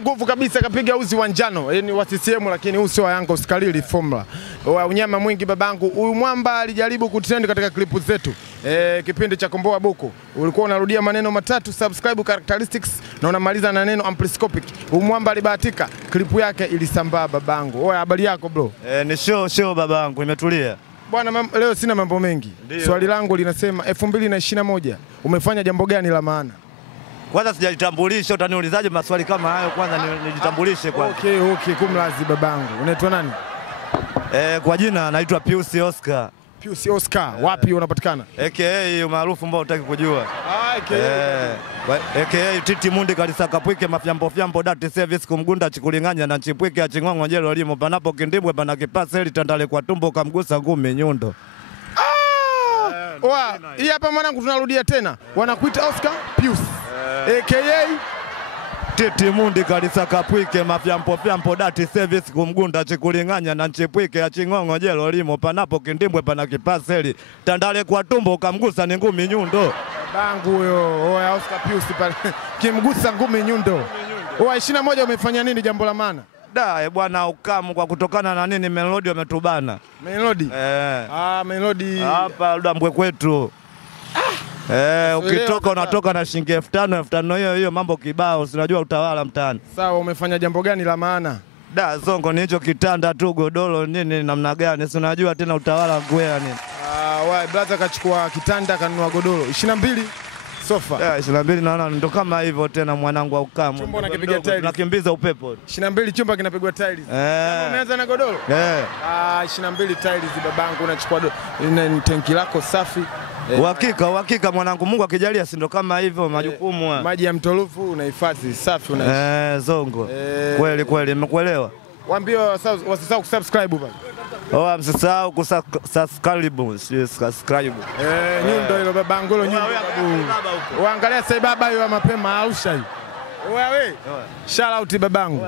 nguvu kabisa kapiga uzi wa njano. Ni wa CCM lakini usi wa Yanga usikalili formula. Unyama mwingi babangu. Huyu mwamba alijaribu kutrend katika klipu zetu. Kipindi cha Komboa Buku. Ulikuwa unarudia maneno matatu, subscribe characteristics na unamaliza na neno amploscopic. Huyu mwamba alibahatika, klipu yake ilisambaa babangu. Oya, habari yako bro? Ni show babangu, nimetulia. Bwana leo sina mambo mengi. Swali langu linasema 2021 umefanya jambo gani la maana? Kwanza sijajitambulisha, utaniulizaje maswali kama hayo? Kwanza nijitambulishe kwanza. Okay, kumlazi babangu. Unaitwa nani? Kwa jina naitwa Piusi Oscar. Piusi Oscar, wapi unapatikana? AKA maarufu ambao hutaki kujua. AKA titi mundi kalisaka pwike mafyambo dati service kumgunda chikulinganya na chipwike aching'ongo jelo limo panapo kindibwe pana kipasa ili tandale kwa tumbo kamgusa ngumi nyundo. Hii hapa mwanangu tunarudia tena. Wanakuita Oscar Piusi. AKA titi mundi kalisaka pwike mafyambo dati service kumgunda chikulinganya na chipwike aching'ongo jelo limo panapo kindibwe pana kipasa ili tandale kwa tumbo kamgusa ni ngumi nyundo. Bangu huyo, oya Oscar Piusi pale. Kimgusa ngumi nyundo. Oya 21 umefanya nini jambo la maana? Bwana ukamu kwa kutokana na nini Melody wametubana. Melody? Melody. Hapa Dambwe kwetu. Ukitoka unatoka na shilingi 5,000 hiyo mambo kibao, unajua utawala mtaani. Sawa, umefanya jambo gani la maana? Zongo ni hicho kitanda tu godoro nini namna gani, si unajua tena utawala ngwea nini. Brother kachukua kitanda kanunua godoro 22 sofa. 22 naona ndo kama hivyo tena mwanangu wa ukamu. Chumba unakipiga tiles. Nakimbiza upepo. 22 chumba kinapigwa tiles. Umeanza na godoro? 22 tiles babangu unachukua tenki lako safi. Uhakika mwanangu, Mungu akijalia si ndo kama hivyo majukumu. Maji ya mtolufu unahifadhi safi unaishi. Zongo. Kweli nimekuelewa. Waambie wasisahau kusubscribe baba. Msisahau kusubscribe. Nyundo hilo babangu hilo nyundo. Uangalia sasa baba hiyo mapema Arusha hii. Wewe. Shout out babangu.